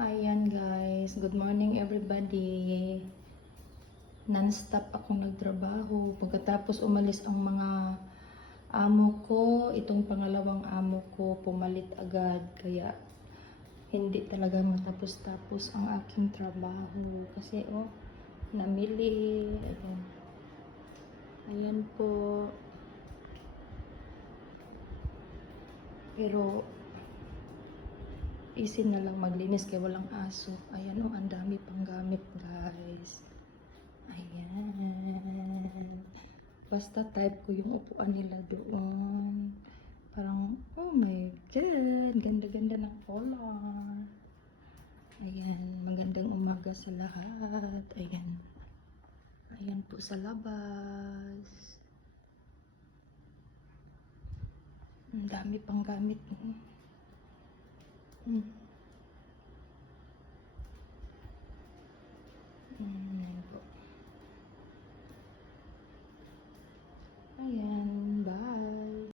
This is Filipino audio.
Ayan guys, good morning everybody. Non-stop akong nagtrabaho. Pagkatapos umalis ang mga amo ko, itong pangalawang amo ko pumalit agad. Kaya hindi talaga matapos-tapos ang aking trabaho. Kasi namili. Ayan. Ayan po. Pero easy na lang maglinis kaya walang aso. Ayan ang dami pang gamit guys. Ayan. Basta type ko yung upuan nila doon. Parang, oh my God, ganda-ganda ng color. Ayan, magandang umaga sa lahat. Ayan. Ayan po sa labas. Ang dami pang gamit.